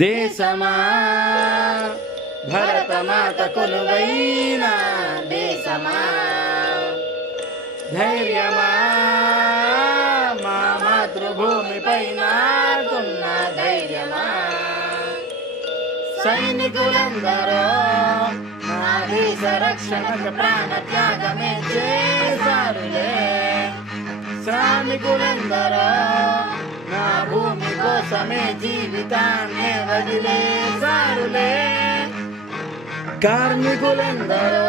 దేశమా భరతమాత కొలువైన దేశమా, ధైర్యమా మా మాతృభూమి పైన కొన్న ధైర్యమా, సైనికులందరూ నా దేశ రక్షణకు ప్రాణ త్యాగమే చేశారులే, శ్రామికులందరూ నా భూమి కోసమే జీవితాన్ని వదిలేశారులే, కార్మికులందరూ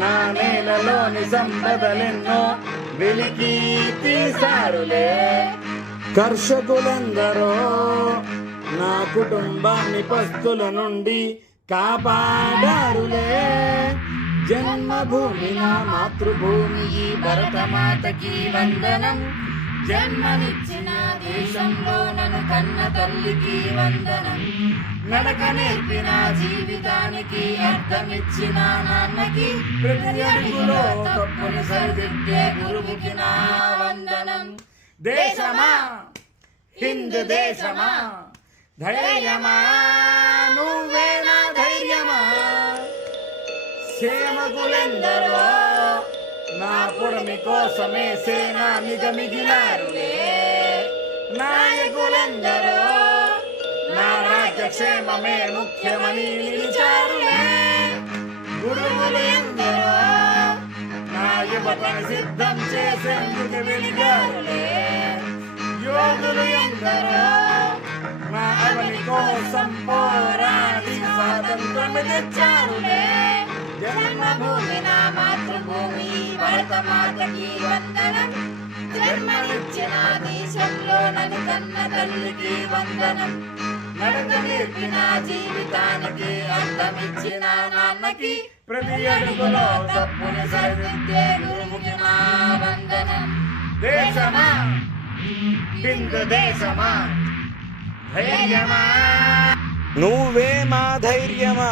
నా నేలలోని సంపదలెన్నో వెలికి తీశారులే, కర్షకులందరూ నా కుటుంబాన్ని పస్తుల నుండి కాపాడారులే, జన్మభూమి నా మాతృభూమి ఈ భరతమాతకి వందనం, జన్మనిచ్చిన దేశంలో నన్ను కన్న తల్లికి వందనం, నడక నేర్పిన జీవితానికి అర్థమిచ్చిన నాన్నకి, ప్రతి అడుగులో తప్పుని సరిదిద్దే గురువుకి నా వందనం. దేశమా హిందూ దేశమా, ధైర్యమా నువ్వే నా ధైర్యమా, సేవకులెందరో నా పుడమి కోసమే సేనానిగా మిగిలారులే, నాయకులెందరో నా రాజ్యక్షేమమే ముఖ్యమని నిలిచారులే, గురువులు ఎందరో నా యువతను సిద్ధం చేసేందుకు వెలిగారులే, యోగులు ఎందరో నా అవని కోసం పోరాడి స్వాతంత్రం తెచ్చారులే, జన్మభూమి నా మాతృభూమి భరతమాతకి వందనం, జన్మనిచ్చిన దేశంలో నన్ను కన్న తల్లికి వందనం, నడక నేర్పిన జీవితానికి అర్థమిచ్చిన నాన్నకి, ప్రతి అడుగులో తప్పుని సరిదిద్దే గురువుకి నా వందనం. దేశమా హిందూ దేశమా, ధైర్యమా నువ్వే మా ధైర్యమా.